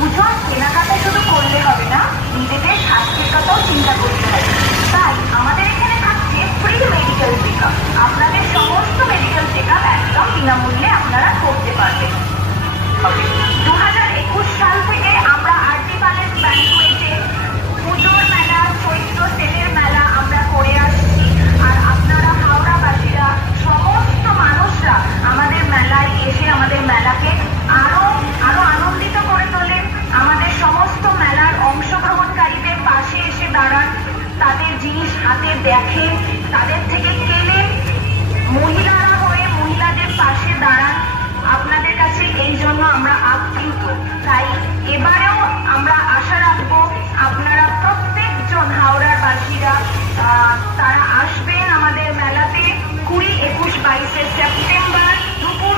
পুজোর কেনাকাটা শুধু করলে হবে না, নিজেদের স্বাস্থ্যের কথাও চিন্তা করতে হবে। তাই আমাদের এখানে থাকছে ফ্রি মেডিকেল চেক আপ। আপনাদের সমস্ত মেডিকেল চেক আপ একদম বিনামূল্যে আপনারা করতে পারবেন। 2021 সাল থেকে আমরা আরটি প্যালেস ব্যাংকুয়েটে পুজোর মেলা, চৈত্র সেলের মেলা আমরা করে আসছি। আর আপনারা হাওড়াবাসীরা, সমস্ত মানুষরা আমাদের মেলায় এসে আমাদের মেলাকে আরো আনন্দিত করে তোলেন। আমাদের সমস্ত মেলার অংশগ্রহণকারীদের পাশে এসে দাঁড়ান, তাদের জিনিস হাতে দেখেন, তাদের থেকে কেনেন, মহিলারা হয়ে মহিলাদের পাশে দাঁড়ান। আপনাদের কাছে এই জন্য আমরা আপ্লুত। তাই এবার